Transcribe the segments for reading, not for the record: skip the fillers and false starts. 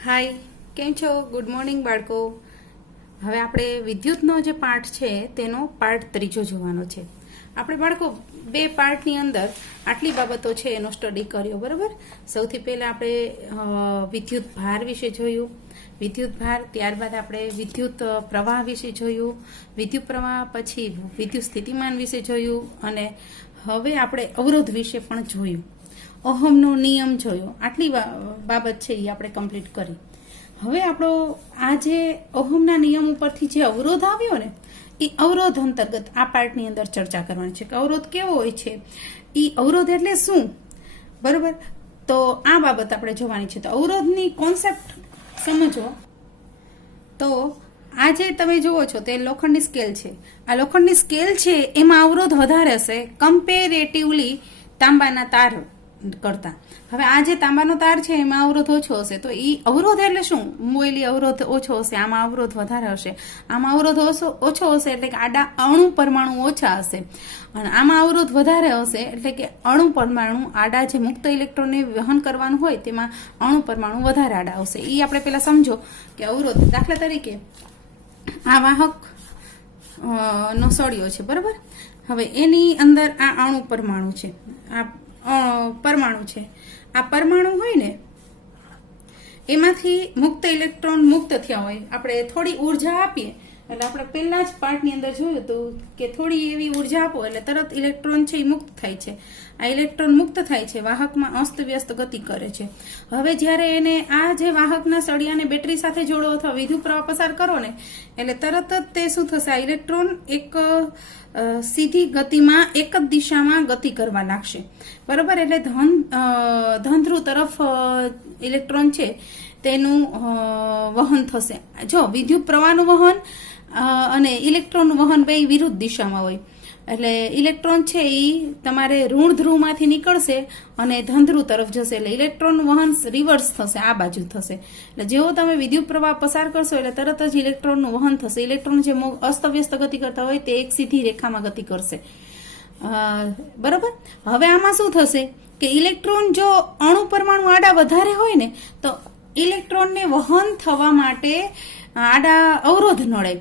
હાય, કેમ છો? Good morning બાળકો. હવે આપણે વિદ્યુતનો જે પાર્ટ છે તેનો પાર્ટ ત્રીજો જોવાનો છે. આપણે બાળકો બે પાર્ટની અંદર આટલી બાબતો છે એનો સ્ટડી કર્યો, બરાબર. સૌથી પહેલાં આપણે વિદ્યુત ભાર વિશે જોયું, વિદ્યુત ભાર, ત્યારબાદ આપણે વિદ્યુત પ્રવાહ વિશે જોયું, વિદ્યુત પ્રવાહ પછી વિદ્યુત સ્થિતિમાન વિશે જોયું, અને હવે આપણે અવરોધ વિશે પણ જોયું, ઓહમનો નિયમ જોયો. આટલી બાબત છે એ આપણે કમ્પ્લીટ કરી. હવે આપણો આ જે ઓહમના નિયમ ઉપરથી જે અવરોધ આવ્યો ને, એ અવરોધ અંતર્ગત આ પાર્ટની અંદર ચર્ચા કરવાની છે કે અવરોધ કેવો હોય છે, એ અવરોધ એટલે શું, બરોબર. તો આ બાબત આપણે જોવાની છે. તો અવરોધની કોન્સેપ્ટ સમજો. તો આ જે તમે જુઓ છો તે લોખંડની સ્કેલ છે. આ લોખંડની સ્કેલ છે એમાં અવરોધ વધારે હશે કમ્પેરેટિવલી તાંબાના તાર કરતા. હવે આ જે તાંબાનો તાર છે એમાં અવરોધ ઓછો હશે, તો એ અવરોધ એટલે શું? મોયલી અવરોધ ઓછો હશે, આમાં અવરોધ વધારે હશે. આમાં અવરોધ ઓછો હશે એટલે કે આડા અણુ પરમાણુ ઓછા હશે, અને આમાં અવરોધ વધારે હશે એટલે કે અણુ પરમાણુ આડા જે મુક્ત ઇલેક્ટ્રોનને વહન કરવાનું હોય તેમાં અણુ પરમાણુ વધારે આડા આવશે. એ આપણે પેલા સમજો કે અવરોધ, દાખલા તરીકે આ વાહક નો સળિયો છે, બરાબર. હવે એની અંદર આ અણુ પરમાણુ છે, આ પરમાણુ છે. આ પરમાણુ હોય ને એમાંથી મુક્ત ઇલેક્ટ્રોન મુક્ત થયા હોય, આપણે થોડી ઉર્જા આપીએ એટલે આપણે પહેલા જ પાર્ટની અંદર જોયું હતું કે થોડી એવી ઉર્જા આપો એટલે તરત ઇલેક્ટ્રોન છે એ મુક્ત થાય છે. આ ઇલેક્ટ્રોન મુક્ત થાય છે, વાહકમાં અસ્તવ્યસ્ત ગતિ કરે છે. હવે જ્યારે એને આ જે વાહકના સળિયાને બેટરી સાથે જોડો અથવા વિદ્યુત પ્રવાહ પસાર કરો ને એટલે તરત જ તે શું થશે, આ ઇલેક્ટ્રોન એક સીધી ગતિમાં એક જ દિશામાં ગતિ કરવા લાગશે, બરોબર. એટલે ધન તરફ ઇલેક્ટ્રોન છે તેનું વહન થશે. જો વિદ્યુત પ્રવાહનું વહન અને ઇલેક્ટ્રોનનું વહન બે વિરુદ્ધ દિશામાં હોય એટલે ઇલેક્ટ્રોન છે એ તમારે ઋણ ધ્રુવમાંથી નીકળશે અને ધન ધ્રુવ તરફ જશે, એટલે ઇલેક્ટ્રોનનું વહન રિવર્સ થશે, આ બાજુ થશે. એટલે જેવો તમે વિદ્યુત પ્રવાહ પસાર કરશો એટલે તરત જ ઇલેક્ટ્રોનનું વહન થશે. ઇલેક્ટ્રોન જે અસ્તવ્યસ્ત ગતિ કરતા હોય તે એક સીધી રેખામાં ગતિ કરશે, બરોબર. હવે આમાં શું થશે કે ઇલેક્ટ્રોન જો અણુ પરમાણુ આડા વધારે હોય ને તો ઇલેક્ટ્રોનને વહન થવા માટે આડા અવરોધ નડે.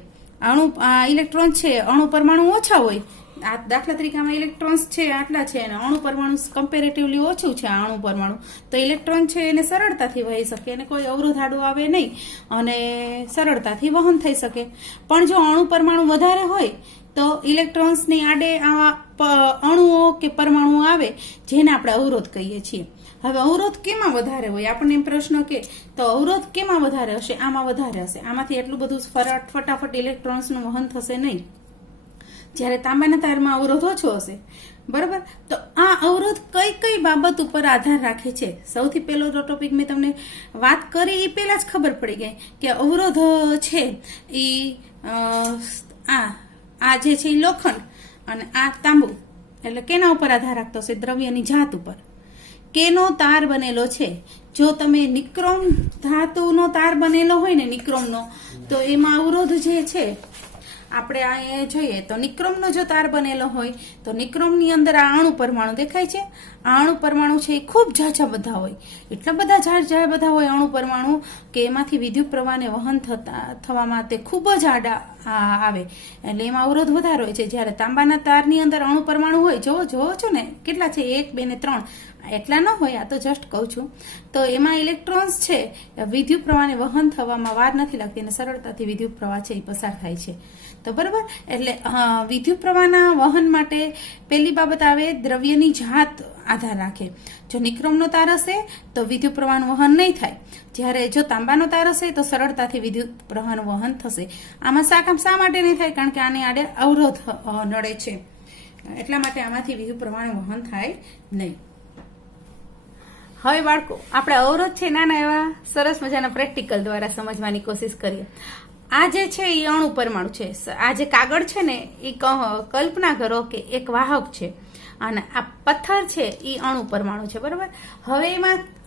ઇલેક્ટ્રોન છે અણુ પરમાણુ ઓછા હોય, આ દાખલા તરીકે આમાં ઇલેક્ટ્રોન્સ છે આટલા છે અને અણુ પરમાણુ કમ્પેરેટિવલી ઓછું છે આ અણુ પરમાણુ, તો ઇલેક્ટ્રોન છે એને સરળતાથી વહી શકે અને કોઈ અવરોધ આડો આવે નહીં અને સરળતાથી વહન થઈ શકે. પણ જો અણુ પરમાણુ વધારે હોય તો ઇલેક્ટ્રોન્સની આડે આવા અણુઓ કે પરમાણુ આવે જેને આપણે અવરોધ કહીએ છીએ. હવે અવરોધ કેમાં વધારે હોય, આપણને પ્રશ્ન કે તો અવરોધ કેમાં વધારે હશે? આમાં વધારે હશે. આમાંથી એટલું બધું ફટાફટ ઇલેક્ટ્રોન્સનું વહન થશે નહીં, જ્યારે તાંબાના તારમાં અવરોધ ઓછો હશે, બરાબર. તો આ અવરોધ કઈ કઈ બાબત ઉપર આધાર રાખે છે? સૌથી પહેલો ટોપિક મેં તમને વાત કરી એ પહેલા જ ખબર પડી ગઈ કે અવરોધ છે એ આ જે છે લોખંડ અને આ તાંબુ, એટલે કેના ઉપર આધાર રાખતો હશે? દ્રવ્યની જાત ઉપર. કેનો તાર બનેલો છે? જો તમે નિક્રોમ ધાતુનો તાર બનેલો હોય ને, નિક્રોમનો, તો એમાં અવરોધ જે છે આપણે અહીંયા જોઈએ તો નિક્રોમનો જો તાર બનેલો હોય તો નિક્રોમની અંદર આ અણુ પરમાણુ દેખાય છે. આ અણુ પરમાણુ છે એ ખૂબ ઝાઝા બધા હોય, એટલા બધા ઝાઝા બધા હોય અણુ પરમાણુ કે એમાંથી વિદ્યુત પ્રવાહને વહન થવામાં તે ખૂબ જ આડા આવે, એટલે એમાં અવરોધ વધારે હોય છે. જ્યારે તાંબાના તારની અંદર અણુ પરમાણુ હોય, જોવો છો ને કેટલા છે, 1, 2 ને 3, એટલા ન હોય, આ તો જસ્ટ કહું છું. તો એમાં ઇલેક્ટ્રોન્સ છે વિદ્યુત પ્રવાહને વહન થવામાં વાર નથી લાગતી અને સરળતાથી વિદ્યુત પ્રવાહ છે એ પસાર થાય છે, તો બરાબર. એટલે વિદ્યુત પ્રવાહના વહન માટે પહેલી બાબત આવે દ્રવ્યની જાત આધાર રાખે. જો નિક્રોમનો તાર હશે તો વિદ્યુત પ્રવાહનું વહન નહીં થાય, જ્યારે જો તાંબાનો તાર હશે તો સરળતાથી વિદ્યુત પ્રવાહનું વહન થશે. આમાં શા માટે નહીં થાય? કારણ કે આને આડે અવરોધ નડે છે, એટલા માટે આમાંથી વિદ્યુત પ્રવાહનું વહન થાય નહીં. હવે બાળકો આપણે અવરોધ છે નાના એવા સરસ મજાના પ્રેક્ટિકલ દ્વારા સમજવાની કોશિશ કરીએ. આ જે છે એ અણુ પરમાણુ છે. આ જે કાગળ છે ને એ કલ્પના કરો કે એક વાહક છે અને આ પથ્થર છે એ અણુ પરમાણુ છે, બરાબર. હવે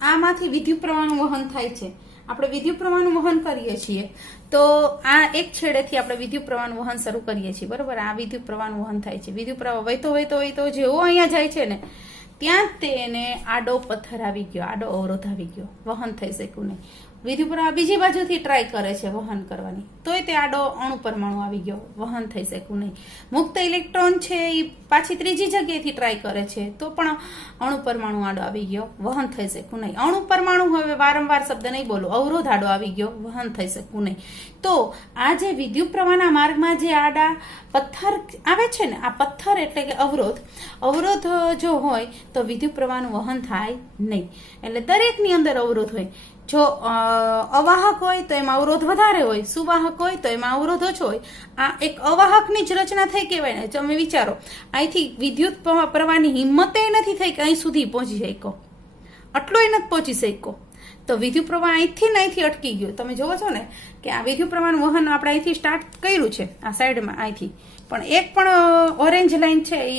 આમાંથી વિદ્યુત પ્રવાહનું વહન થાય છે. આપણે વિદ્યુત પ્રવાહનું વહન કરીએ છીએ તો આ એક છેડેથી આપણે વિદ્યુત પ્રવાહનું વહન શરૂ કરીએ છીએ, બરાબર. આ વિદ્યુત પ્રવાહનું વહન થાય છે. વિદ્યુત પ્રવાહ વહેતો જેવો અહીંયા જાય છે ને ત્યાં જ તેને આડો પથ્થર આવી ગયો, આડો અવરોધ આવી ગયો, વહન થઈ શક્યું નહીં. વિદ્યુત પ્રવાહ બીજી બાજુથી ટ્રાય કરે છે વહન કરવાની, તોય તે આડો અણુ પરમાણુ આવી ગયો, વહન થઈ શકું નહીં. મુક્ત ઇલેક્ટ્રોન છે એ પાછી ત્રીજી જગ્યાએથી ટ્રાય કરે છે તો પણ અણુ પરમાણુ આડો આવી ગયો, વહન થઈ શકું નહીં. અણુ પરમાણુ, હવે વારંવાર શબ્દ નહીં બોલો, અવરોધ આડો આવી ગયો, વહન થઈ શકું નહીં. તો આ જે વિદ્યુત પ્રવાહના માર્ગમાં જે આડા પથ્થર આવે છે ને, આ પથ્થર એટલે કે અવરોધ જો હોય તો વિદ્યુત પ્રવાહનું વહન થાય નહીં. એટલે દરેકની અંદર અવરોધ હોય. જો અવાહક હોય તો એમાં અવરોધ વધારે હોય, સુવાહક હોય તો એમાં અવરોધ ઓછો હોય. આ એક અવાહકની જ રચના થઈ કહેવાય ને. તમે વિચારો, અહીંથી વિદ્યુત પ્રવાહની હિંમતે નથી થઈ કે અહીં સુધી પહોંચી શક્યો, આટલોય નથી પહોંચી શક્યો. તો વિદ્યુત પ્રવાહ અહીંથી ને અહીંથી અટકી ગયો. તમે જોવો છો ને કે આ વિદ્યુત પ્રવાહનું વહન આપણે અહીંથી સ્ટાર્ટ કર્યું છે, આ સાઈડમાં અહીંથી, પણ એક પણ ઓરેન્જ લાઈન છે એ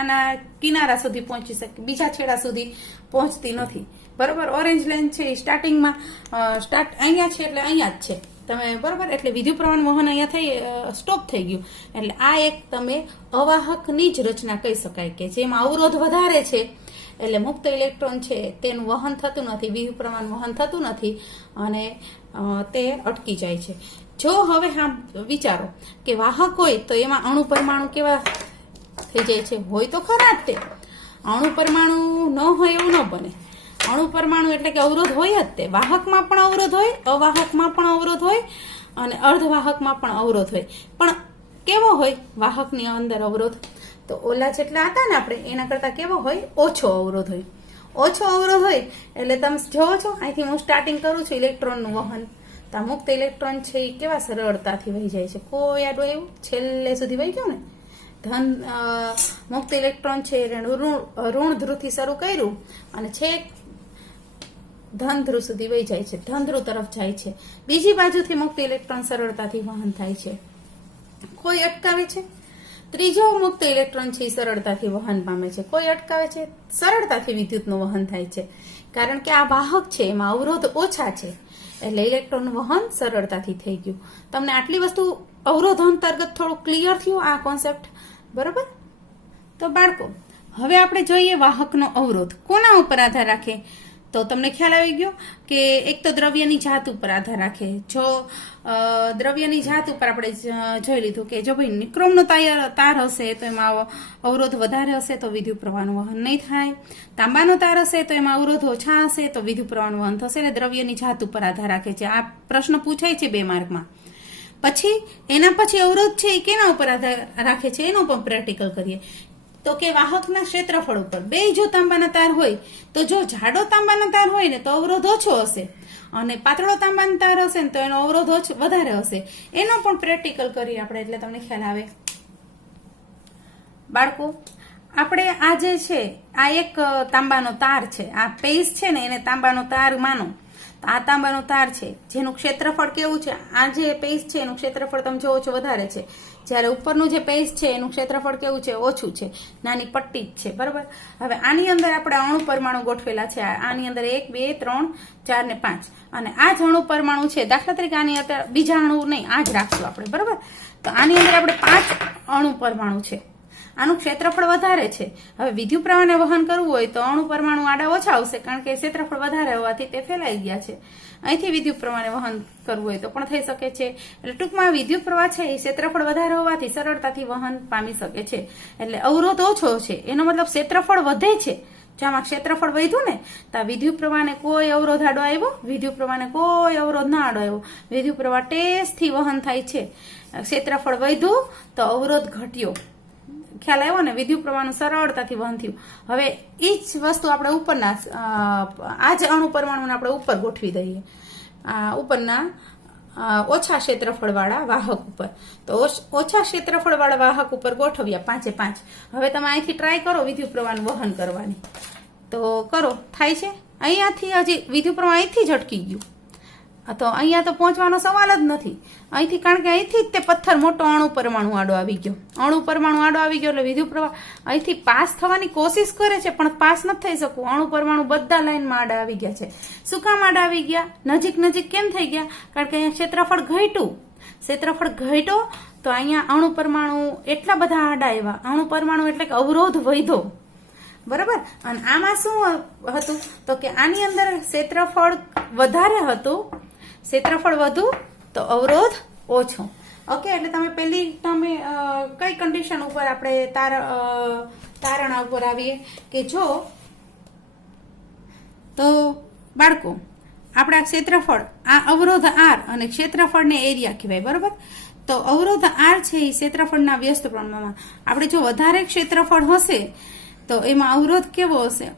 આના કિનારા સુધી પહોંચી શકે, બીજા છેડા સુધી પહોંચતી નથી. બરોબર, ઓરેન્જ લાઈન છે એ સ્ટાર્ટિંગમાં અહીંયા છે એટલે અહીંયા જ છે તમે, બરોબર. એટલે વિદ્યુત પ્રવાહનું વહન અહીંયા થઈ સ્ટોપ થઈ ગયું. એટલે આ એક તમે અવાહકની જ રચના કહી શકાય કે જેમાં અવરોધ વધારે છે, એટલે મુક્ત ઇલેક્ટ્રોન છે તેનું વહન થતું નથી, વિદ્યુત પ્રવાહનું વહન થતું નથી અને તે અટકી જાય છે. જો હવે હા વિચારો કે વાહક હોય તો એમાં અણુ પરમાણુ કેવા થઈ જાય છે, હોય તો ખરા જ તે. અણુ પરમાણુ ન હોય એવું ન બને. અણુ પરમાણુ એટલે કે અવરોધ હોય જ તે. વાહકમાં પણ અવરોધ હોય, અવાહકમાં પણ અવરોધ હોય અને અર્ધવાહકમાં પણ અવરોધ હોય. પણ કેવો હોય વાહકની અંદર અવરોધ? તો ઓલા જેટલા હતા ને આપણે એના કરતા કેવો હોય? ઓછો અવરોધ હોય. ઓછો અવરોધ હોય એટલે તમે જોવો છો, અહીંથી હું સ્ટાર્ટિંગ કરું છું ઇલેક્ટ્રોનનું વહન, તો આ મુક્ત ઇલેક્ટ્રોન છે એ કેવા સરળતાથી વહી જાય છે. કોઈ આડું એવું છેલ્લે સુધી વહી ગયું ને. મુક્ત ઇલેક્ટ્રોન છે ઋણ ધ્રુવથી શરૂ કર્યું અને છેક ધન ધ્રુવ સુધી વહી જાય છે, ધન ધ્રુવ તરફ જાય છે. બીજી બાજુથી મુક્ત ઇલેક્ટ્રોન સરળતાથી વહન થાય છે. કોઈ અટકાવે છે? ત્રીજો મુક્ત ઇલેક્ટ્રોન છે એ સરળતાથી વહન પામે છે. કોઈ અટકાવે છે? સરળતાથી વિદ્યુતનું વહન થાય છે. કારણ કે આ વાહક છે એમાં અવરોધ ઓછા છે એટલે ઇલેક્ટ્રોનનું વહન સરળતાથી થઈ ગયું. તમને આટલી વસ્તુ અવરોધ અંતર્ગત થોડું ક્લિયર થયું આ કોન્સેપ્ટ, બરોબર? તો બાળકો, હવે આપણે જોઈએ વાહકનો અવરોધ કોના ઉપર આધાર રાખે. તો તમને ખ્યાલ આવી ગયો કે એક તો દ્રવ્યની જાત ઉપર આધાર રાખે. જો દ્રવ્યની જાત ઉપર આપણે જોઈ લીધું કે જો ભાઈ નિક્રોમનો તાર હશે તો એમાં અવરોધ વધારે હશે તો વિદ્યુત પ્રવાહનું વહન નહીં થાય. તાંબાનો તાર હશે તો એમાં અવરોધ ઓછા હશે તો વિદ્યુત પ્રવાહનું વહન થશે. એટલે દ્રવ્યની જાત ઉપર આધાર રાખે છે. આ પ્રશ્ન પૂછાય છે 2 માર્કમાં. પછી એના પછી અવરોધ છે એ કેના ઉપર આધાર રાખે છે એનો પણ પ્રેક્ટિકલ કરીએ. તો કે વાહકના ક્ષેત્રફળ ઉપર. બે જો તાંબાના તાર હોય તો જો જાડો તાંબાનો તાર હોય ને તો અવરોધ ઓછો હશે અને પાતળો તાંબાનો તાર હશે ને તો એનો અવરોધ વધારે હશે. એનો પણ પ્રેક્ટિકલ કરીએ આપણે એટલે તમને ખ્યાલ આવે. બાળકો, આપણે આ જે છે આ એક તાંબાનો તાર છે, આ પેઇસ છે ને એને તાંબાનો તાર માનો. આ તાંબાનો તાર છે જેનું ક્ષેત્રફળ કેવું છે, આ જે પેઇસ છે એનું ક્ષેત્રફળ તમે જોવો છો વધારે છે, જ્યારે ઉપરનું જે પેઇસ છે એનું ક્ષેત્રફળ કેવું છે? ઓછું છે, નાની પટ્ટી જ છે, બરોબર. હવે આની અંદર આપણે અણુ પરમાણુ ગોઠવેલા છે. આની અંદર 1 2 3 4 ને 5 અને આ જ અણુ પરમાણુ છે. દાખલા તરીકે આની અંદર બીજા અણુ નહીં, આ જ રાખશું આપણે, બરોબર. તો આની અંદર આપણે 5 અણુ પરમાણુ છે. આનું ક્ષેત્રફળ વધારે છે. હવે વિદ્યુત પ્રવાહને વહન કરવું હોય તો અણુ પરમાણુ આડા ઓછા આવશે કારણ કે ક્ષેત્રફળ વધારે હોવાથી તે ફેલાઈ ગયા છે. અહીંથી વિદ્યુત પ્રવાહને વહન કરવું હોય તો પણ થઈ શકે છે. એટલે ટૂંકમાં વિદ્યુત પ્રવાહ છે એ ક્ષેત્રફળ વધારે હોવાથી સરળતાથી વહન પામી શકે છે. એટલે અવરોધ ઓછો છે એનો મતલબ ક્ષેત્રફળ વધે છે. જો આમાં ક્ષેત્રફળ વધ્યું ને તો વિદ્યુત પ્રવાહને કોઈ અવરોધ આડો આવ્યો, વિદ્યુત પ્રવાહને કોઈ અવરોધ ના આડો આવ્યો. વિદ્યુત પ્રવાહ ટેસ્ટથી વહન થાય છે. ક્ષેત્રફળ વધ્યું તો અવરોધ ઘટ્યો. ખ્યાલ આવ્યો ને? વિદ્યુત પ્રવાહનું સરળતાથી વહન થયું. હવે એ જ વસ્તુ આપણે ઉપરના આ જ અણુ પરમાણુને આપણે ઉપર ગોઠવી દઈએ, ઉપરના ઓછા ક્ષેત્રફળ વાળા વાહક ઉપર. તો ઓછા ક્ષેત્રફળ વાળા વાહક ઉપર ગોઠવ્યા 5 5. હવે તમે અહીંથી ટ્રાય કરો વિદ્યુત પ્રવાહનું વહન કરવાની, તો કરો, થાય છે. અહીંયાથી હજી વિદ્યુત પ્રવાહ અહીંથી જ અટકી ગયું. તો અહીંયા તો પહોંચવાનો સવાલ જ નથી અહીંથી, કારણ કે અહીંથી જ તે પથ્થર મોટો અણુ પરમાણુ આડો આવી ગયો. અણુ પરમાણુ આડો આવી ગયો એટલે વિદ્યુત પ્રવાહ અહીંથી પાસ થવાની કોશિશ કરે છે પણ પાસ નથી થઈ શકવું. અણુ પરમાણુ બધા લાઈનમાં આડા આવી ગયા છે. શું કામ આડા આવી ગયા? નજીક નજીક કેમ થઈ ગયા? કારણ કે અહીંયા ક્ષેત્રફળ ઘટ્યું. ક્ષેત્રફળ ઘટ્યો તો અહીંયા અણુ પરમાણુ એટલા બધા આડા આવ્યા. અણુ પરમાણુ એટલે કે અવરોધ વધ્યો, બરાબર. અને આમાં શું હતું તો કે આની અંદર ક્ષેત્રફળ વધારે હતું, ક્ષેત્રફળ વધુ તો અવરોધ ઓછો. ઓકે, એટલે તમે કઈ કન્ડિશન ઉપર આપણે તારણ ઉપર આવીએ કે જો તો બાળકો આપણા ક્ષેત્રફળ આ અવરોધ આર અને ક્ષેત્રફળને એરિયા કહેવાય. બરોબર. તો અવરોધ આર છે એ ક્ષેત્રફળના વ્યસ્ત પ્રમાણમાં. આપણે જો વધારે ક્ષેત્રફળ હશે તો એમાં અવરોધ કેવો હશે?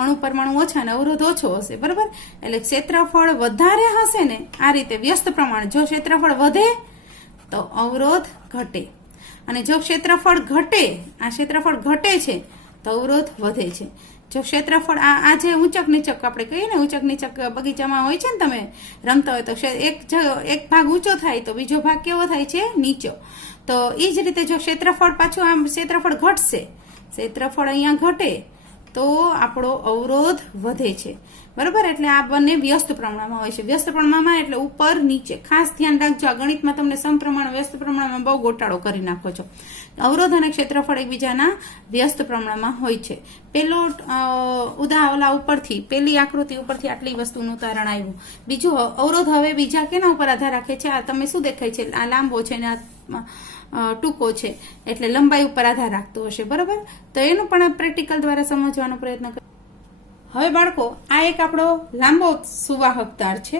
અણુ પરમાણુ ઓછા અને અવરોધ ઓછો હશે. બરોબર. એટલે ક્ષેત્રફળ વધારે હશે ને આ રીતે વ્યસ્ત પ્રમાણ. જો ક્ષેત્રફળ વધે તો અવરોધ ઘટે, અને જો ક્ષેત્રફળ ઘટે, આ ક્ષેત્રફળ ઘટે છે તો અવરોધ વધે છે. જો ક્ષેત્રફળ આ જે ઊંચક નીચક આપણે કહીએ ને, ઊંચક નીચક બગીચામાં હોય છે ને, તમે રમતા હોય તો એક ભાગ ઊંચો થાય તો બીજો ભાગ કેવો થાય છે? નીચો. તો એ જ રીતે જો ક્ષેત્રફળ પાછું આમ ક્ષેત્રફળ ઘટશે, ક્ષેત્રફળ અહીંયા ઘટે તો આપણો અવરોધ વધે છે. બરોબર. એટલે આ બંને વ્યસ્ત પ્રમાણમાં હોય છે. વ્યસ્ત પ્રમાણમાં એટલે ઉપર નીચે. ખાસ ધ્યાન રાખજો, આ ગણિતમાં તમને સમપ્રમાણ વ્યસ્ત પ્રમાણમાં બહુ ગોટાળો કરી નાખો છો. અવરોધ અને ક્ષેત્રફળ એકબીજાના વ્યસ્ત પ્રમાણમાં હોય છે. ઓલા ઉપરથી પેલી આકૃતિ ઉપરથી આટલી વસ્તુનું તારણ આવ્યું. બીજું અવરોધ હવે બીજા કેના ઉપર આધાર રાખે છે? આ તમે શું દેખાય છે? આ લાંબો છે ને આ ટૂંકો છે, એટલે લંબાઈ ઉપર આધાર રાખતો હશે. બરોબર. તો એનું પણ પ્રેક્ટિકલ દ્વારા સમજવાનો પ્રયત્ન કરો. હવે બાળકો, આ એક આપણો લાંબો સુવાહક તાર છે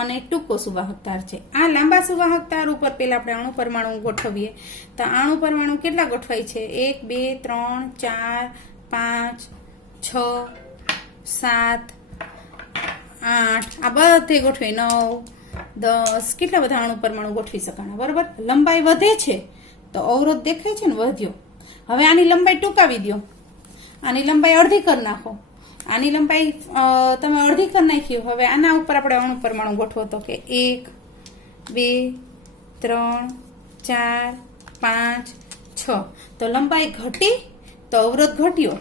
અને ટૂંકો સુવાહક તાર છે. આ લાંબા સુવાહક તાર ઉપર પેલા આપણે અણુ પરમાણુ ગોઠવીએ તો અણુ પરમાણુ કેટલા ગોઠવાય છે? 1 2 3 4 5 6 7 8 આ બધે ગોઠવી 9 10 કેટલા બધા અણુ પરમાણુ ગોઠવી શકાના. બરોબર. લંબાઈ વધે છે તો અવરોધ દેખાય છે ને, વધ્યો. હવે આની લંબાઈ ટૂંકાવી દો, આની લંબાઈ અડધી કરી નાખો. આની લંબાઈ તમે અડધી કરી નાખી. હવે આના ઉપર આપણે અણુ પરમાણુ ગોઠવો તો કે 1 2 3 4 5 6. તો લંબાઈ ઘટી તો અવરોધ ઘટ્યો,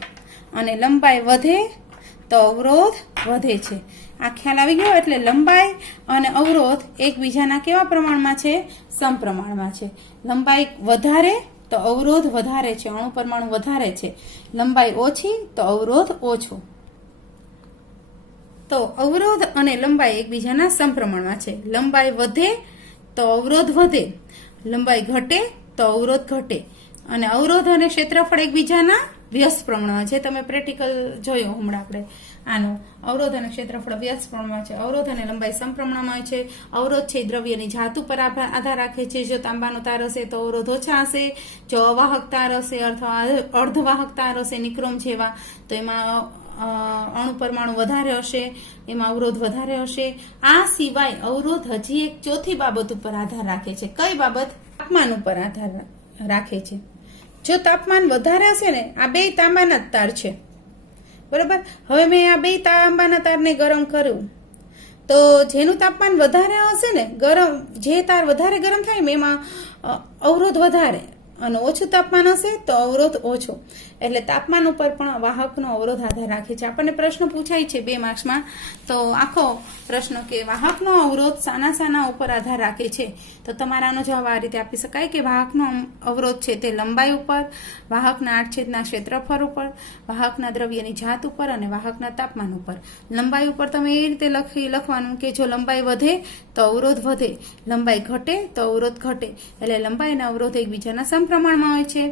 અને લંબાઈ વધે તો અવરોધ વધે છે. આ ખ્યાલ આવી ગયો. એટલે લંબાઈ અને અવરોધ એકબીજાના કેવા પ્રમાણમાં છે? સમપ્રમાણમાં છે. લંબાઈ વધારે તો અવરોધ વધારે છે, અણુ પરમાણુ વધારે છે. લંબાઈ ઓછી તો અવરોધ ઓછો. તો અવરોધ અને લંબાઈ એકબીજાના સમપ્રમાણમાં છે. લંબાઈ વધે તો અવરોધ વધે, લંબાઈ ઘટે તો અવરોધ ઘટે. અને અવરોધ અને ક્ષેત્રફળ એકબીજાના વ્યસ્ત પ્રમાણમાં છે. તમે પ્રેક્ટિકલ જોયો હમણાં આપણે આનો. અવરોધ અને ક્ષેત્રફળ વ્યસ્ત પ્રમાણમાં છે. અવરોધ અને લંબાઈ સમપ્રમાણમાં હોય છે. અવરોધ છે દ્રવ્યની જાત ઉપર આધાર રાખે છે. જો તાંબાનો તાર હશે તો અવરોધ ઓછા હશે. જો અવાહક તાર હશે અથવા અર્ધવાહક તાર હશે, નિક્રોમ જેવા, તો એમાં અણુ પરમાણુ વધારે હશે, એમાં અવરોધ વધારે હશે. આ સિવાય અવરોધ હજી એક ચોથી બાબત ઉપર આધાર રાખે છે. કઈ બાબત? તાપમાન ઉપર આધાર રાખે છે. જો તાપમાન વધારે હશે ને, આ બે તાંબાના તાર છે. બરોબર. હવે મેં આ બે તાંબાના તારને ગરમ કર્યું તો જેનું તાપમાન વધારે હશે ને, જે તાર વધારે ગરમ થાય એમાં અવરોધ વધારે, અને ઓછું તાપમાન હશે તો અવરોધ ઓછો. એટલે તાપમાન ઉપર પણ વાહકનો અવરોધ આધાર રાખે છે. આપણને પ્રશ્ન પૂછાય છે 2 માર્ક્સમાં, તો આખો પ્રશ્ન કે વાહકનો અવરોધ શાના ઉપર આધાર રાખે છે, તો તમારાનો જવાબ આ રીતે આપી શકાય કે વાહકનો અવરોધ છે તે લંબાઈ ઉપર, વાહકના આડછેદના ક્ષેત્રફળ ઉપર, વાહકના દ્રવ્યની જાત ઉપર અને વાહકના તાપમાન ઉપર. લંબાઈ ઉપર તમે એ રીતે લખવાનું કે જો લંબાઈ વધે તો અવરોધ વધે, લંબાઈ ઘટે તો અવરોધ ઘટે. એટલે લંબાઈ અને અવરોધ એકબીજાના સમપ્રમાણમાં હોય છે.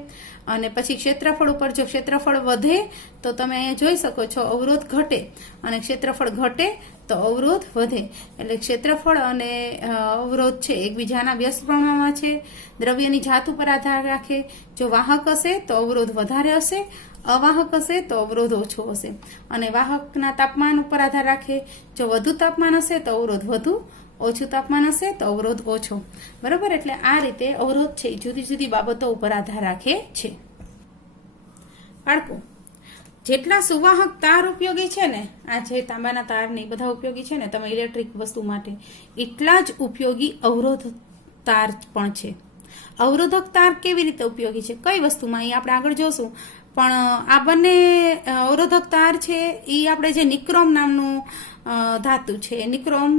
અને પછી ક્ષેત્રફળ ઉપર જો ક્ષેત્રફળ વધે તો તમે અહીંયા જોઈ શકો છો અવરોધ ઘટે, અને ક્ષેત્રફળ ઘટે તો અવરોધ વધે. એટલે ક્ષેત્રફળ અને અવરોધ છે એકબીજાના વ્યસ્ત પ્રમાણમાં છે. દ્રવ્યની જાત ઉપર આધાર રાખે. જો વાહક હશે તો અવરોધ વધારે હશે, અવાહક હશે તો અવરોધ ઓછો હશે. અને વાહકના તાપમાન ઉપર આધાર રાખે. જો વધુ તાપમાન હશે તો અવરોધ વધુ, ઓછું તાપમાન હશે તો અવરોધ ઓછો. બરોબર. એટલે આ રીતે અવરોધ છે જુદી જુદી બાબતો ઉપર આધાર રાખે છે. બાળકો, જેટલા સુવાહક તાર ઉપયોગી છે ને, આ જે તાંબાના તાર ને બધા ઉપયોગી છે ને તમે ઇલેક્ટ્રિક વસ્તુ માટે, એટલા જ ઉપયોગી અવરોધ તાર પણ છે. અવરોધક તાર કેવી રીતે ઉપયોગી છે, કઈ વસ્તુમાં, એ આપણે આગળ જોશું. પણ આ બંને અવરોધક તાર છે એ આપણે જે નિક્રોમ નામનું ધાતુ છે, નિક્રોમ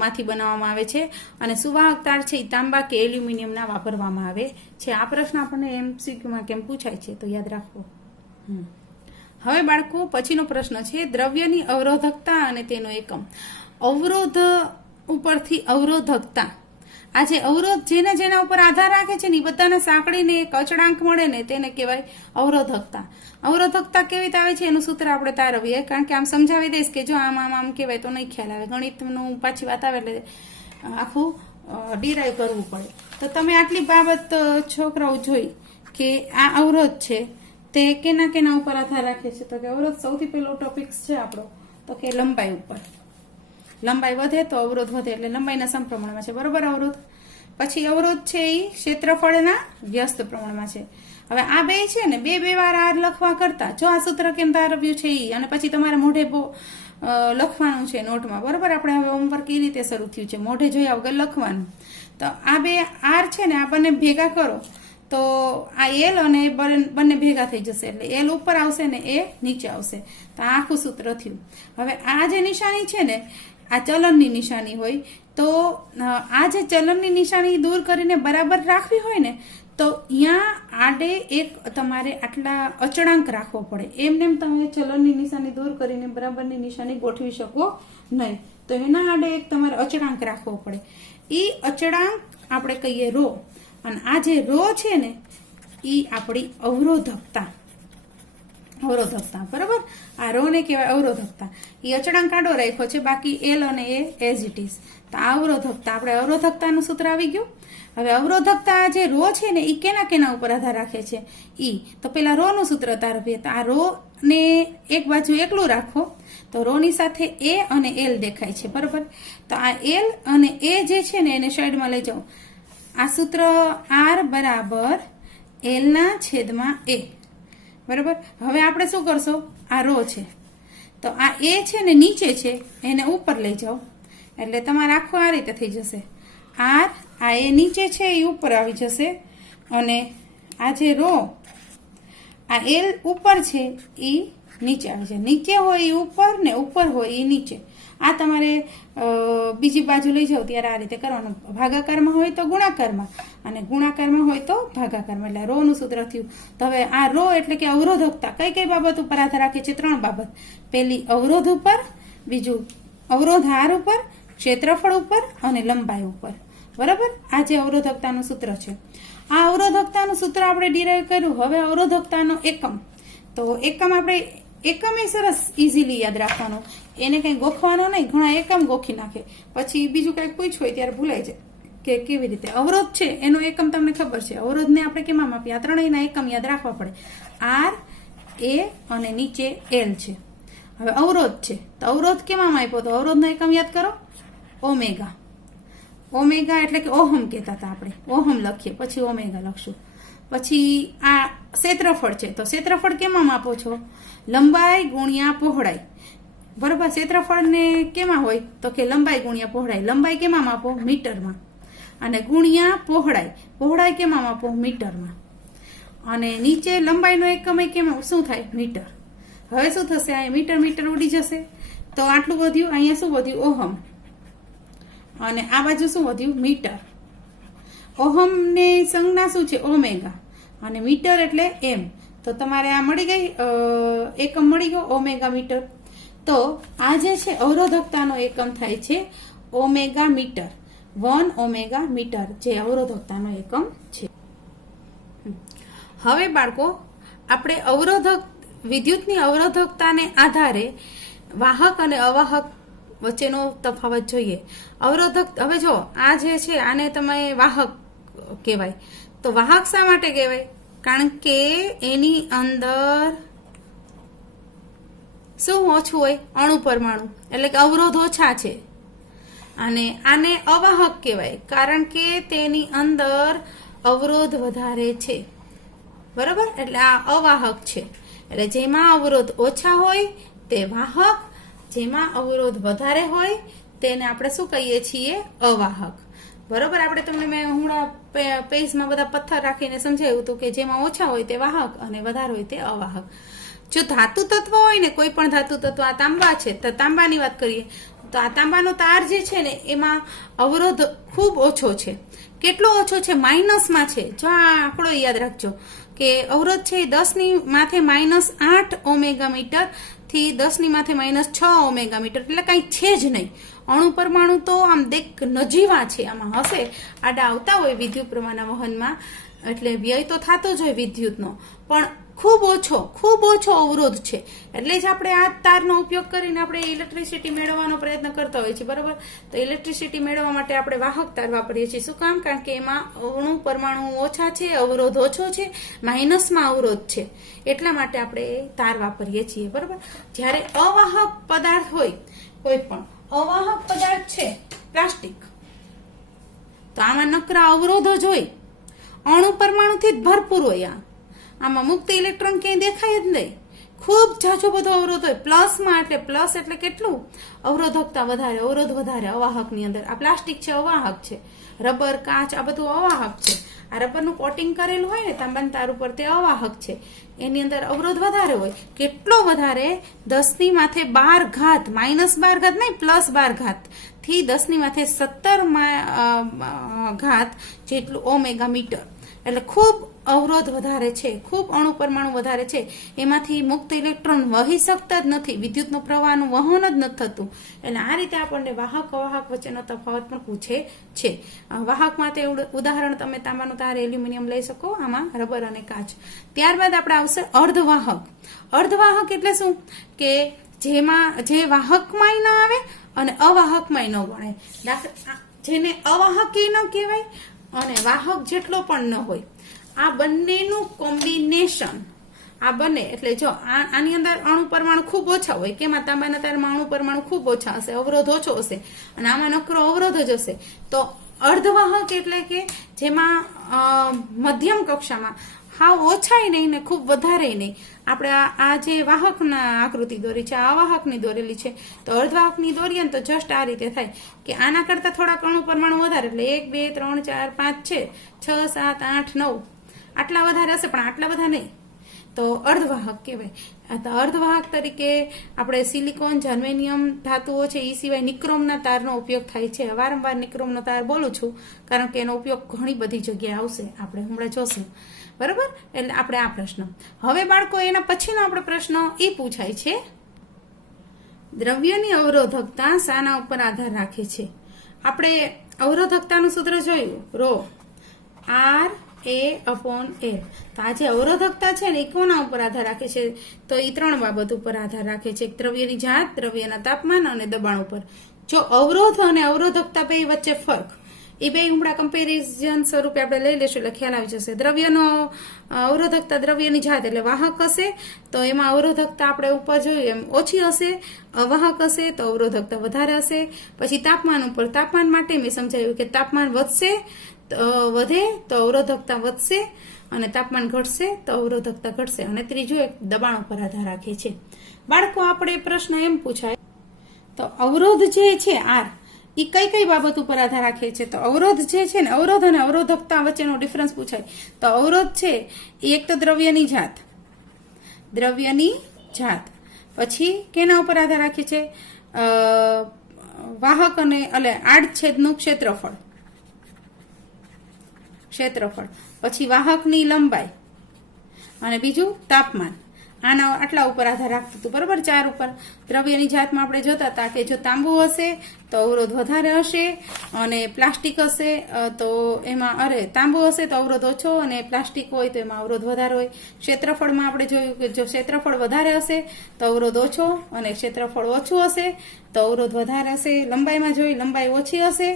માંથી બનાવવામાં આવે છે. અને સુવાહક તાર છે એ તાંબા કે એલ્યુમિનિયમના વાપરવામાં આવે છે. આ પ્રશ્ન આપણને MCQ માં કેમ પૂછાય છે, તો યાદ રાખવો. હવે બાળકો પછીનો પ્રશ્ન છે દ્રવ્યની અવરોધકતા અને તેનો એકમ. અવરોધ ઉપરથી અવરોધકતા, આ જે અવરોધ જેના ઉપર આધાર રાખે છે ને એ બધાને સાંકળીને એક અચળાંક મળે ને તેને કહેવાય અવરોધકતા. અવરોધકતા કેવી રીતે આવે છે એનું સૂત્ર આપણે તારવીએ, કારણ કે આમ સમજાવી દઈશ કે જો આમ કહેવાય તો નહીં ખ્યાલ આવે. ગણિતનું પાછી વાત આવે એટલે આખું ડિરાઈવ કરવું પડે. તો તમે આટલી બાબત છોકરાઓ જોઈ કે આ અવરોધ છે તે કેના ઉપર આધાર રાખે છે. તો કે અવરોધ સૌથી પહેલો ટોપિક્સ છે આપણો તો કે લંબાઈ ઉપર. લંબાઈ વધે તો અવરોધ વધે, એટલે લંબાઈના સમપ્રમાણમાં છે, બરોબર. અવરોધ પછી અવરોધ છે એ ક્ષેત્રફળના વ્યસ્ત પ્રમાણમાં છે. હવે આ બે છે ને બે વાર આ લખવા કરતા જો આ સૂત્ર કેમ તારવ્યું છે એ અને પછી તમારે મોઢે લખવાનું છે નોટમાં, બરોબર. આપણે હવે હોમવર્ક એ રીતે શરૂ થયું છે, મોઢે જોયા વગર લખવાનું. તો આ બે આર છે ને આ બંને ભેગા કરો તો આ એલ અને બંને ભેગા થઈ જશે, એટલે એલ ઉપર આવશે ને એ નીચે આવશે. તો આ આખું સૂત્ર થયું. હવે આ જે નિશાની છે ને આ ચલનની નિશાની હોય, તો આ જે ચલનની નિશાની દૂર કરીને બરાબર રાખવી હોય ને તો અહીંયા આડે એક તમારે આટલા અચળાંક રાખવો પડે. એમને તમે ચલનની નિશાની દૂર કરીને બરાબરની નિશાની ગોઠવી શકો નહીં. તો એના આડે એક તમારે અચળાંક રાખવો પડે. એ અચળાંક આપણે કહીએ રો, અને આ જે રો છે ને એ આપણી અવરોધકતા, બરોબર. આ રો ને કહેવાય અવરોધકતા. એ અચળાંક આડો રાખ્યો છે, બાકી એલ અને એ એઝ ઇટ ઇઝ. તો આ અવરોધકતા, આપણે અવરોધકતાનું સૂત્ર આવી ગયું. હવે અવરોધકતા જે રો છે ને એ કેના ઉપર આધાર રાખે છે ઈ. તો પેલા રો નું સૂત્ર તારવીએ. તો આ રો ને એક બાજુ એકલું રાખો તો રો ની સાથે એ અને એલ દેખાય છે, બરોબર. તો આ એલ અને એ જે છે ને એને સાઈડમાં લઈ જાઓ. આ સૂત્ર આર બરાબર એલ ના છેદમાં એ, બરોબર. હવે આપણે શું કરશો, આ રો છે તો આ એ છે ને નીચે છે એને ઉપર લઈ જાઓ, એટલે તમારે આખું આ રીતે થઈ જશે. આર આ એ નીચે છે એ ઉપર આવી જશે, અને આ જે રો આ એલ ઉપર છે એ નીચે આવી જાય. નીચે હોય એ ઉપર ને ઉપર હોય એ નીચે. આ તમારે બીજી બાજુ લઈ જાઓ ત્યારે આ રીતે કરવાનું. ભાગાકારમાં હોય તો ગુણાકારમાં, અને ગુણાકારમાં હોય તો ભાગાકારમાં. એટલે રો નું સૂત્ર થયું. તો હવે આ રો એટલે કે અવરોધકતા કઈ બાબત ઉપર આધાર રાખે છે? 3 બાબત. પહેલી અવરોધ ઉપર, બીજું અવરોધ આર ઉપર, ક્ષેત્રફળ ઉપર અને લંબાઈ ઉપર, બરાબર. આ જે અવરોધકતાનું સૂત્ર છે, આ અવરોધકતાનું સૂત્ર આપણે ડિરાઈવ કર્યું. હવે અવરોધકતાનો એકમ, તો એકમ આપણે એકમ એ સરસ ઇઝીલી યાદ રાખવાનો, એને કંઈ ગોખવાનો નહીં. ઘણા એકમ ગોખી નાખે, પછી બીજું કંઈક પૂછ્યું હોય ત્યારે ભૂલાઈ જાય કે કેવી રીતે. અવરોધ છે એનો એકમ તમને ખબર છે. અવરોધને આપણે કેમાં માપીએ? આ ત્રણેયના એકમ યાદ રાખવા પડે. આર, એ અને નીચે એલ છે. હવે અવરોધ છે તો અવરોધ કેમાં માપ્યો? તો અવરોધનો એકમ યાદ કરો, ઓમેગા. ઓમેગા એટલે કે ઓહમ કહેતા હતા આપણે, ઓહમ લખીએ પછી ઓમેગા લખશું. પછી આ ક્ષેત્રફળ છે તો ક્ષેત્રફળ કેમાં માપો છો? લંબાઈ ગુણ્યા પહોળાઈ, બરોબર. ક્ષેત્રફળને કેમાં હોય? તો કે લંબાઈ ગુણ્યા પહોળાઈ. લંબાઈ કેમાં માપો? મીટરમાં. અને ગુણ્યા પહોળાઈ, પહોળાઈ કેમાં માપો? મીટરમાં. અને નીચે લંબાઈનો એકમ કેમાં શું થાય? મીટર. હવે શું થશે? આ મીટર ઉડી જશે તો આટલું વધ્યું. અહીંયા શું વધ્યું? ઓહમ. અને આ બાજુ શું વધ્યું? મીટર. ઓહમ ને સંજ્ઞા શું છે? ઓમેગા. અને મીટર એટલે એમ. તો તમારે આ મળી ગઈ, એકમ મળી ગયો ઓમેગા મીટર. તો આ જે છે અવરોધકતાનો એકમ થાય છે ઓમેગા મીટર. 1 ઓમેગા મીટર જે અવરોધકતાનો એકમ છે. હવે બાળકો આપણે વિદ્યુતની અવરોધકતાને આધારે વાહક અને અવાહક વચ્ચેનો તફાવત જોઈએ. અવરોધક, હવે જો આ જે છે આને તમે વાહક કહેવાય. તો વાહક શા માટે કહેવાય? કારણ કે એની અંદર શું ઓછું હોય? અણુ પરમાણુ, એટલે કે અવરોધ ઓછા છે. અને આને અવાહક કહેવાય કારણ કે તેની અંદર અવરોધ વધારે છે, બરાબર. એટલે આ અવાહક છે. એટલે જેમાં અવરોધ ઓછા હોય તે વાહક, જેમાં અવરોધ વધારે હોય તેને આપણે શું કહીએ છીએ? અવાહક, બરોબર. આપણે તમને મેં હમણાં પેજમાં બધા પથ્થર રાખીને સમજાવ્યું હતું કે જેમાં ઓછા હોય તે વાહક અને વધારે હોય તે અવાહક. જો ધાતુ તત્વ હોય ને, કોઈ પણ ધાતુ તત્વ, આ તાંબા છે તો તાંબાની વાત કરીએ તો આ તાંબાનો તાર જે છે ને એમાં અવરોધ ખૂબ ઓછો છે. કેટલો ઓછો છે? માઇનસમાં છે. જો આ આંકડો યાદ રાખજો. કે અવરોધ છે એ 10 ની માથે -8 ઓમેગા મીટર થી 10 ની માથે -6 ઓમેગા મીટર, એટલે કઈ છે જ નહીં. અણુ પરમાણુ તો આમ દેખ નજીવા છે, આમાં હશે આડા આવતા હોય વિદ્યુત પ્રવાહના વહનમાં, એટલે વ્યય તો થતો જ હોય વિદ્યુતનો, પણ ખૂબ ઓછો અવરોધ છે. એટલે જ આપણે આ તારનો ઉપયોગ કરીને આપણે ઇલેક્ટ્રિસિટી મેળવવાનો પ્રયત્ન કરતા હોઈએ છીએ, બરાબર. તો ઇલેક્ટ્રિસિટી મેળવવા માટે આપણે વાહક તાર વાપરીએ છીએ. શું કામ? કારણ કે એમાં અણુ પરમાણુ ઓછા છે, અવરોધ ઓછો છે, માઇનસમાં અવરોધ છે, એટલા માટે આપણે તાર વાપરીએ છીએ, બરાબર. જ્યારે અવાહક પદાર્થ હોય, કોઈ પણ અવાહક પદાર્થ છે પ્લાસ્ટિક, તો આમાં નકરા અવરોધો જ હોય, અણુ પરમાણુથી જ ભરપૂર હોય. આમાં મુક્ત ઇલેક્ટ્રોન ક્યાંય દેખાય જ નહીં, ખૂબ જાજો બધો અવરોધ હોય. પ્લસમાં એટલે પ્લસ એટલે કેટલું? અવરોધકતા વધારે, અવરોધ વધારે અવાહકની અંદર. આ પ્લાસ્ટિક છે અવાહક છે, રબર, કાચ આ બધું અવાહક છે. આ રબરનું કોટિંગ કરેલું હોય ને તાંબાના તાર ઉપર, તે અવાહક છે, એની અંદર અવરોધ વધારે હોય. કેટલો વધારે? 10 ની માથે 12 ઘાત, -12 ઘાત નહીં, +12 ઘાત થી 10 ની માથે 17 ઘાત જેટલું ઓમેગા મીટર. એટલે ખૂબ અવરોધ વધારે છે, ખૂબ અણુ પરમાણુ વધારે છે. એમાંથી મુક્ત ઇલેક્ટ્રોન વહી શકતા જ નથી, વિદ્યુતનો પ્રવાહનું વહન જ નથી થતું. એટલે આ રીતે આપણને વાહક અવાહક વચ્ચેનો તફાવત પણ પૂછે છે. વાહક માટે ઉદાહરણ તમે તાંબાનું તાર, એલ્યુમિનિયમ લઈ શકો, આમાં રબર અને કાચ. ત્યારબાદ આપણે આવશે અર્ધવાહક. અર્ધવાહક એટલે શું? કે જેમાં જે વાહકમાંય ન આવે અને અવાહકમાંય ન ગણે. જેને અવાહક ન કહેવાય અને વાહક જેટલો પણ ન હોય, આ બંનેનું કોમ્બિનેશન. આ બંને એટલે જો આની અંદર અણુ પરમાણુ ખૂબ ઓછા હોય, કેમાં તાંબાના તારમાં અણુ પરમાણુ ખૂબ ઓછા હશે, અવરોધ ઓછો હશે, અને આમાં નકરો અવરોધ જ હશે. તો અર્ધવાહક એટલે કે જેમાં મધ્યમ કક્ષામાં હાવ ઓછાય નહીં ને ખૂબ વધારે નહીં. આપણે આ જે વાહકના આકૃતિ દોરી છે, આ અવાહકની દોરેલી છે. તો અર્ધવાહકની દોરીએ ને તો જસ્ટ આ રીતે થાય કે આના કરતા થોડાક અણુ પરમાણુ વધારે, એટલે 1 2 3 4 5 છે, 6 7 8 9 આટલા વધારે હશે, પણ આટલા બધા નહીં. તો અર્ધવાહક કહેવાય. અર્ધવાહક તરીકે આપણે સિલિકોન, જર્મેનિયમ ધાતુઓ છે, એ સિવાય નિક્રોમના તારનો ઉપયોગ થાય છે. વારંવાર નિક્રોમનો તાર બોલું છું કારણ કે એનો ઉપયોગ ઘણી બધી જગ્યાએ આવશે, આપણે હમણાં જોશું, બરાબર. એટલે આપણે આ પ્રશ્ન. હવે બાળકો એના પછીનો આપણો પ્રશ્ન એ પૂછાય છે, દ્રવ્યની અવરોધકતા શાના ઉપર આધાર રાખે છે? આપણે અવરોધકતાનું સૂત્ર જોયું, ρ RA/L. તો આ જે અવરોધકતા છે ને એ કોના ઉપર આધાર રાખે છે? તો એ 3 બાબત ઉપર આધાર રાખે છે, દ્રવ્યની જાત, દ્રવ્યના તાપમાન અને દબાણ ઉપર. જો અવરોધ અને અવરોધકતા બે વચ્ચે ફરક, એ બે હમણાં કમ્પેરિઝન સ્વરૂપે આપણે લઈ લેશું એટલે ખ્યાલ આવી જશે. દ્રવ્યનો અવરોધકતા દ્રવ્યની જાત એટલે વાહક હશે, તો એમાં અવરોધકતા આપણે ઉપર જોયું એમ ઓછી હશે. અવાહક હશે તો અવરોધકતા વધારે હશે. પછી તાપમાન ઉપર, તાપમાન માટે મેં સમજાવ્યું કે તાપમાન વધે તો અવરોધકતા વધશે, અને તાપમાન ઘટશે તો અવરોધકતા ઘટશે. અને ત્રીજું એક દબાણ ઉપર આધાર રાખે છે. બાળકો આપણે પ્રશ્ન એમ પૂછાય, તો અવરોધ જે છે R, એ કઈ કઈ બાબત ઉપર આધાર રાખે છે? તો અવરોધ જે છે ને, અવરોધ અને અવરોધકતા વચ્ચેનો ડિફરન્સ પૂછાય. તો અવરોધ છે એ એક તો દ્રવ્યની જાત, પછી કેના ઉપર આધાર રાખે છે? વાહક અને આડછેદનું ક્ષેત્રફળ, પછી વાહકની લંબાઈ, અને બીજું તાપમાન. આના આટલા ઉપર આધાર રાખતું હતું, બરોબર. 4 ઉપર. દ્રવ્યની જાતમાં આપણે જોતા હતા કે જો તાંબુ હશે તો અવરોધ વધારે હશે, અને પ્લાસ્ટિક હશે તો એમાં તાંબુ હશે તો અવરોધ ઓછો, અને પ્લાસ્ટિક હોય તો એમાં અવરોધ વધારે હોય. ક્ષેત્રફળમાં આપણે જોયું કે જો ક્ષેત્રફળ વધારે હશે તો અવરોધ ઓછો, અને ક્ષેત્રફળ ઓછું હશે તો અવરોધ વધારે હશે. લંબાઈમાં જોઈ, લંબાઈ ઓછી હશે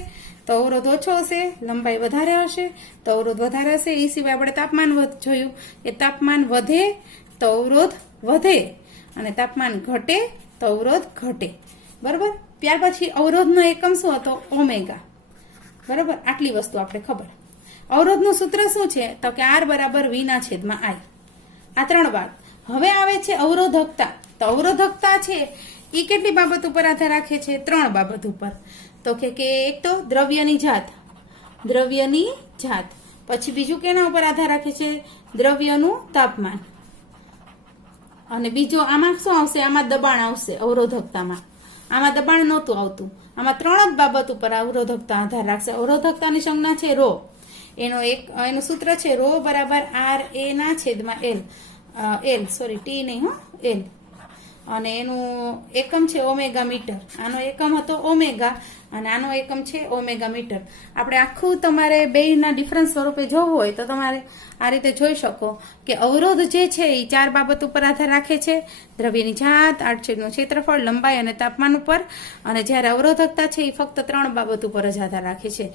તો અવરોધ ઓછો હશે, લંબાઈ વધારે હશે તો અવરોધ વધારે હશે. એ સિવાય આપણે તાપમાન જોયું કે તાપમાન વધે તો અવરોધ વધે, અને તાપમાન ઘટે તો અવરોધ ઘટે, બરોબર. ત્યાર પછી અવરોધનો એકમ શું હતો? ઓમેગા, બરોબર. આટલી વસ્તુ આપણે ખબર. અવરોધનું સૂત્ર શું છે? તો કે R = V/I. આ 3 વાત. હવે આવે છે અવરોધકતા. તો અવરોધકતા છે એ કેટલી બાબત ઉપર આધાર રાખે છે? 3 બાબત ઉપર. તો કે એક તો દ્રવ્યની જાત, પછી બીજું કેના ઉપર આધાર રાખે છે? દ્રવ્યનું તાપમાન, અને બીજો આમાં શું આવશે? આમાં દબાણ આવશે. અવરોધકતામાં આમાં દબાણ નહોતું આવતું. આમાં 3 જ બાબત ઉપર અવરોધકતા આધાર રાખશે. અવરોધકતાની સંજ્ઞા છે ρ. એનું સૂત્ર છે રો બરાબર આર એ ના છેદમાં એલ સોરી ટી નહીં એલ, અને એનું એકમ છે ઓમેગા મીટર. આનો એકમ હતો ઓમેગા અને આનો એકમ છે ઓમેગા મીટર. આપણે આખું તમારે બેયના ડિફરન્સ સ્વરૂપે જોવું હોય તો તમારે આ રીતે જોઈ શકો કે અવરોધ જે છે એ 4 બાબત ઉપર આધાર રાખે છે: દ્રવ્યની જાત, આડછેદનું ક્ષેત્રફળ, લંબાઈ અને તાપમાન ઉપર. અને જ્યારે અવરોધકતા છે એ ફક્ત 3 બાબત ઉપર જ આધાર રાખે છે.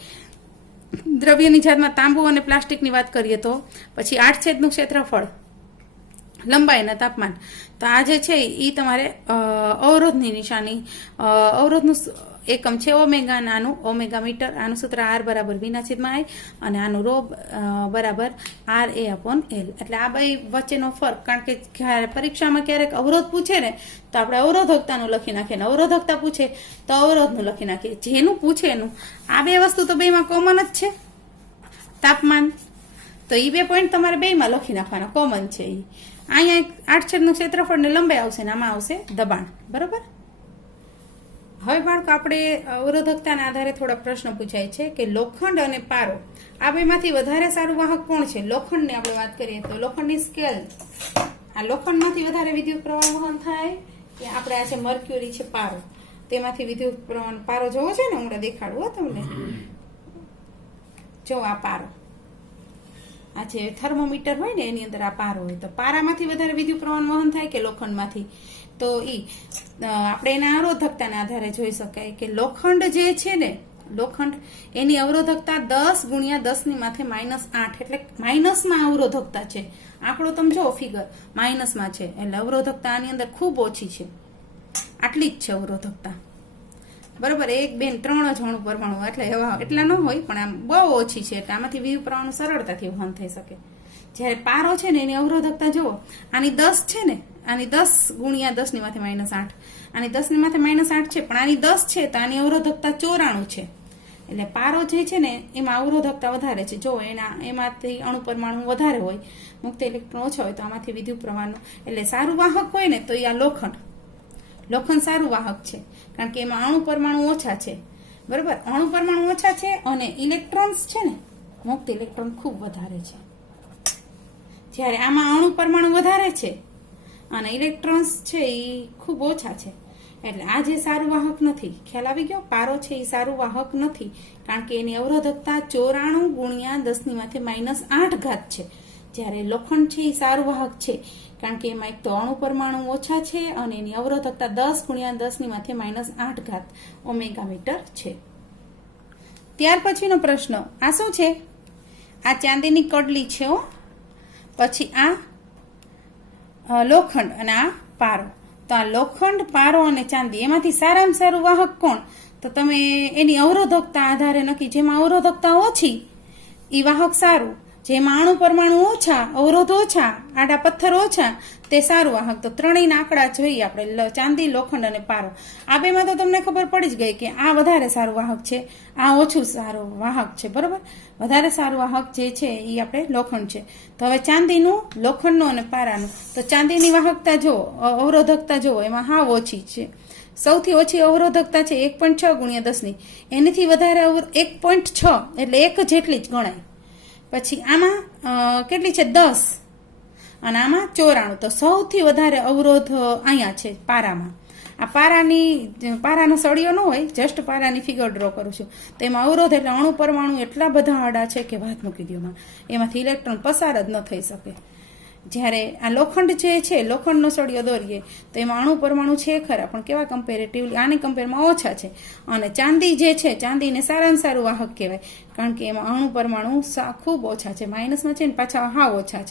દ્રવ્યની જાતમાં તાંબુ અને પ્લાસ્ટિકની વાત કરીએ તો, પછી આડછેદનું ક્ષેત્રફળ, લંબાઈ અને તાપમાન. તો આ જે છે એ તમારે અવરોધની નિશાની, અવરોધનું એકમ છે ઓમેગા, આનું ઓમેગા મીટર. આનું સૂત્ર આર બરાબર વી ના છેદમાં આઈ અને આનું રો બરાબર આર એ અપોન એલ. એટલે આ બે વચ્ચેનો ફરક, કારણ કે પરીક્ષામાં ક્યારેક અવરોધ પૂછે ને તો આપણે અવરોધકતાનું લખી નાખીએ, ને અવરોધકતા પૂછે તો અવરોધનું લખી નાખીએ. જેનું પૂછે એનું. આ બે વસ્તુ તો બેમાં કોમન જ છે. તાપમાન તો એ 2 પોઈન્ટ તમારે બેમાં લખી નાખવાના, કોમન છે. એ અહીંયા આડછેદનું ક્ષેત્રફળ ને લંબાઈ આવશે ને આમાં આવશે દબાણ. બરોબર. હવે બાળકો આપણે અવરોધકતાના આધારે થોડા પ્રશ્નો પૂછાય છે કે લોખંડ અને પારો આ બેમાંથી વધારે સારું વાહક કોણ છે? લોખંડની આપણે વાત કરીએ તો લોખંડની સ્કેલ, આ લોખંડમાંથી વધારે વિદ્યુત પ્રવાહ વહન થાય કે આપણે આ છે મર્ક્યુરી છે પારો, તેમાંથી વિદ્યુત પ્રવાહ. પારો જોવો છે ને, હમણાં દેખાડું તમને. જો આ પારો, આ જે થર્મોમીટર હોય ને એની અંદર આ પારો હોય, તો પારામાંથી વધારે વિદ્યુત પ્રવાહ વહન થાય કે લોખંડમાંથી? તો આપણે એના અવરોધકતાના આધારે જોઈ શકાય કે લોખંડ જે છે ને, લોખંડ એની અવરોધકતા 10 ગુણ્યા 10 ની માથે -8, એટલે માઇનસમાં અવરોધકતા છે. આંકડો તમે જો ફિગર માઇનસમાં છે, એટલે અવરોધકતા આની અંદર ખૂબ ઓછી છે. આટલી જ છે અવરોધકતા. બરોબર. 1 2 3 જ અણુ પરમાણુ, એટલે એટલા ન હોય પણ આમ બહુ ઓછી છે. એટલે આમાંથી વિદ્યુત પ્રવાહનું સરળતાથી વહન થઈ શકે. જ્યારે પારો છે ને એની અવરોધકતા જુઓ, આની 10 છે ને, આની 10 ગુણ્યા 10 ની માથે -8, આની 10 ની માથે -8 છે, પણ આની 10 છે તો આની અવરોધકતા 94 છે. એટલે પારો જે છે ને એમાં અવરોધકતા વધારે છે. જો એમાંથી અણુ પરમાણુ વધારે હોય, મુક્ત ઇલેક્ટ્રોન ઓછા હોય, તો આમાંથી વિદ્યુત પ્રવાહનું, એટલે સારું વાહક હોય ને તો એ આ લોખંડ સારું વાહક છે, કારણ કે એમાં અણુ પરમાણુ ઓછા છે. બરોબર. અણુ પરમાણુ ઓછા છે અને ઇલેક્ટ્રોન્સ છે ને, મુક્ત ઇલેક્ટ્રોન ખૂબ વધારે છે. જ્યારે આમાં અણુ પરમાણુ વધારે છે અને ઇલેક્ટ્રોન્સ છે એ ખૂબ ઓછા છે. એટલે આ જે સારું વાહક નથી. ખ્યાલ આવી ગયો? પારો છે એ સારું વાહક નથી, કારણ કે એની અવરોધકતા 94 ગુણ્યા 10 ની માથે -8 છે. જ્યારે લોખંડ છે એ સારું વાહક છે, કારણ કે એમાં એક તો અણુ પરમાણુ ઓછા છે અને એની અવરોધકતા 10 ગુણ્યા 10 ની માથે -8 ઓમેગા મીટર છે. ત્યાર પછીનો પ્રશ્ન આ શું છે? આ ચાંદીની કડલી છે. પછી આ લોખંડ અને આ પારો. તો આ લોખંડ, પારો અને ચાંદી એમાંથી સારામાં સારું વાહક કોણ? તો તમે એની અવરોધકતા આધારે નક્કી. જેમાં અવરોધકતા ઓછી એ વાહક સારું, જેમાં અણુ પરમાણુ ઓછા, અવરોધ ઓછા, આડા પથ્થર ઓછા, તે સારું વાહક. તો ત્રણેયના આંકડા જોઈએ આપણે, ચાંદી, લોખંડ અને પારો. આ બેમાં તો તમને ખબર પડી જ ગઈ કે આ વધારે સારું વાહક છે, આ ઓછું સારું વાહક છે. બરોબર. વધારે સારું વાહક જે છે એ આપણે લોખંડ છે. તો હવે ચાંદીનું, લોખંડનું અને પારાનું. તો ચાંદીની વાહકતા જો, અવરોધકતા જો, એમાં હાવ ઓછી છે. સૌથી ઓછી અવરોધકતા છે 1.6 ગુણ્યા 10 ની. એનાથી વધારે 1.6 એટલે 1 જેટલી જ ગણાય. પછી આમાં કેટલી છે? 10 અને આમાં 94. તો સૌથી વધારે અવરોધ અહીંયા છે પારામાં. આ પારાનો સળિયો ન હોય, જસ્ટ પારાની ફિગર ડ્રો કરું છું. તો એમાં અવરોધ એટલે અણુ પરમાણુ એટલા બધા આડા છે કે વાત મૂકી દો. એમાંથી ઇલેક્ટ્રોન પસાર જ ન થઈ શકે. જ્યારે આ લોખંડ જે છે, લોખંડનો સળિયો દોરીએ તો એમાં અણુ પરમાણુ છે ખરા, પણ કેવા કમ્પેરેટિવલી આની કમ્પેરમાં ઓછા છે. અને ચાંદી જે છે, ચાંદીને સારામાં સારું વાહક કહેવાય, કારણ કે એમાં અણુ પરમાણુ ખૂબ ઓછા છે, માઇનસમાં છે ને પાછા હાવ ઓછા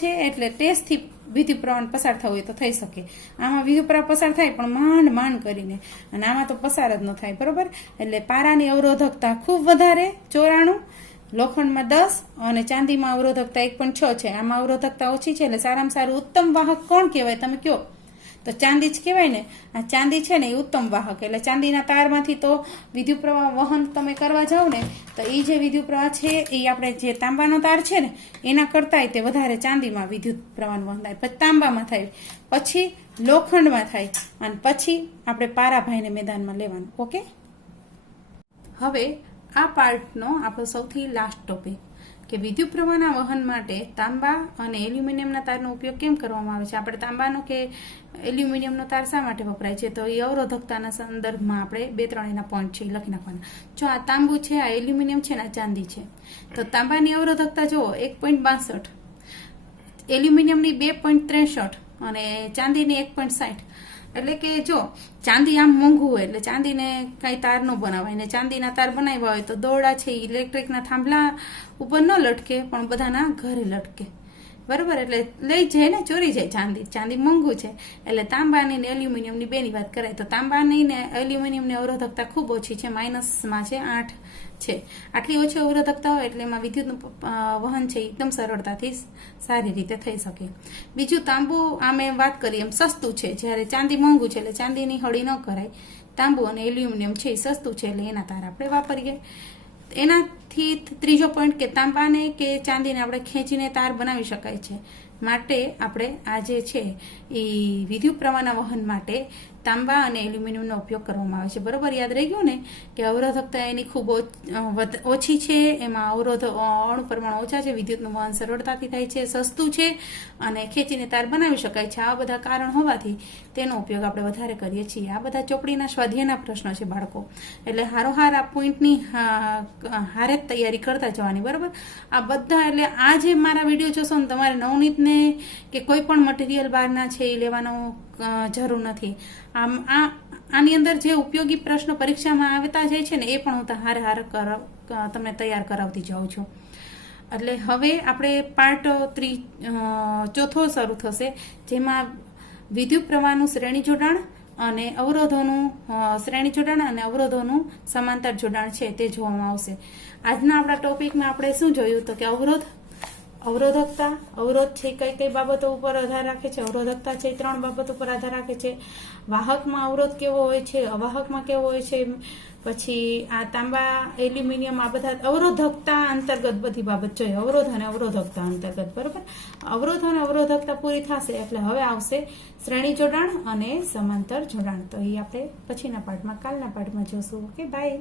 છે. એટલે ટેસ્ટથી વિદ્યુત પ્રવાહ પસાર થવું હોય તો થઈ શકે. આમાં વિદ્યુત પ્રવાહ પસાર થાય પણ માંડ કરીને, અને આમાં તો પસાર જ ન થાય. બરોબર. એટલે પારાની અવરોધકતા ખૂબ વધારે 94, લોખંડમાં 10 અને ચાંદીમાં અવરોધકતા 1.6 છે. આમાં અવરોધકતા ઓછી છે. એટલે સારામાં સારું ઉત્તમ વાહક કોણ કહેવાય? તમે કયો તો ચાંદી જ કહેવાય ને. આ ચાંદી છે ને એ ઉત્તમ વાહક. એટલે ચાંદીના તારમાંથી તો વિદ્યુત પ્રવાહ વહન તમે કરવા જાવ ને તો એ જે વિદ્યુત પ્રવાહ છે એ આપણે જે તાંબાનો તાર છે ને એના કરતાંય તે વધારે ચાંદીમાં વિદ્યુત પ્રવાહ વહન થાય. પછી તાંબામાં થાય, પછી લોખંડમાં થાય, અને પછી આપણે પારાભાઈને મેદાનમાં લેવાનું. ઓકે. હવે આ પાર્ટનો આપણો સૌથી લાસ્ટ ટોપિક કે વિદ્યુત પ્રવાહના વહન માટે તાંબા અને એલ્યુમિનિયમના તારનો ઉપયોગ કેમ કરવામાં આવે છે. આપણે તાંબાનો કે એલ્યુમિનિયમનો તાર શા માટે વપરાય છે, તો એ અવરોધકતાના સંદર્ભમાં આપણે 2-3 એના પોઈન્ટ છે લખી નાખવાના. જો આ તાંબુ છે, આ એલ્યુમિનિયમ છે ને આ ચાંદી છે, તો તાંબાની અવરોધકતા જુઓ 1.62, એલ્યુમિનિયમની 2.63 અને ચાંદીની 1.60. એટલે કે જો ચાંદી આમ મોંઘું હોય એટલે ચાંદીને કાંઈ તાર ન બનાવાય, ને ચાંદીના તાર બનાવ્યા હોય તો દોરડા છે ઇલેક્ટ્રિકના થાંભલા ઉપર ન લટકે પણ બધાના ઘરે લટકે, બરોબર. એટલે લઈ જાય ને ચોરી જાય ચાંદી મોંઘું છે. એટલે તાંબાની ને એલ્યુમિનિયમની બેની વાત કરાય તો તાંબાની ને એલ્યુમિનિયમની અવરોધકતા ખૂબ ઓછી છે, માઇનસમાં છે, 8 છે. આટલી ઓછી અવરોધકતા હોય એટલે એમાં વિદ્યુતનું વહન છે એકદમ સરળતાથી સારી રીતે થઈ શકે. બીજું, તાંબુ આમે વાત કરીએ એમ સસ્તું છે, જ્યારે ચાંદી મોંઘું છે એટલે ચાંદીની હળી ન કરાય. તાંબુ અને એલ્યુમિનિયમ છે એ સસ્તું છે એટલે એના તાર આપણે વાપરીએ. એનાથી ત્રીજો પોઈન્ટ કે તાંબાને કે ચાંદીને આપણે ખેંચીને તાર બનાવી શકાય છે. માટે આપણે આ જે છે એ વિદ્યુત પ્રવાહના વહન માટે તાંબા અને એલ્યુમિનિયમનો ઉપયોગ કરવામાં આવે છે. બરોબર, યાદ રહી ગયું ને કે અવરોધકતા એની ખૂબ ઓછી છે, એમાં અણુ પરમાણુ ઓછા છે, વિદ્યુતનું વહન સરળતાથી થાય છે, સસ્તું છે અને ખેંચીને તાર બનાવી શકાય છે. આ બધા કારણ હોવાથી તેનો ઉપયોગ આપણે વધારે કરીએ છીએ. આ બધા ચોપડીના સ્વાધ્યાયના પ્રશ્નો છે બાળકો, એટલે હારોહાર આ પોઈન્ટની હારે જ તૈયારી કરતા જવાની. બરોબર, આ બધા એટલે આ જે મારા વિડીયો જોશો ને તમારે નવનીતને કે કોઈ પણ મટીરિયલ બહારના છે એ લેવાનો જરૂર નથી. આની અંદર જે ઉપયોગી પ્રશ્નો પરીક્ષામાં આવતા જાય છે ને એ પણ હું હારે તમને તૈયાર કરાવતી જાઉં છું. એટલે હવે આપણે પાર્ટ 4 શરૂ થશે, જેમાં વિદ્યુત પ્રવાહનું શ્રેણી જોડાણ અને અવરોધોનું સમાંતર જોડાણ છે તે જોવામાં આવશે. આજના આપણા ટોપિકમાં આપણે શું જોયું તો કે અવરોધકતા, અવરોધ છે કઈ બાબતો ઉપર આધાર રાખે છે, અવરોધકતા છે 3 બાબતો ઉપર આધાર રાખે છે, વાહકમાં અવરોધ કેવો હોય છે, અવાહકમાં કેવો હોય છે, પછી આ તાંબા એલ્યુમિનિયમ આ બધા અવરોધકતા અંતર્ગત બધી બાબત જોઈએ, અવરોધ અને અવરોધકતા અંતર્ગત. બરોબર, અવરોધ અને અવરોધકતા પૂરી થશે એટલે હવે આવશે શ્રેણી જોડાણ અને સમાંતર જોડાણ. તો એ આપણે પછીના પાર્ટમાં કાલના પાર્ટમાં જોશું. Okay, by.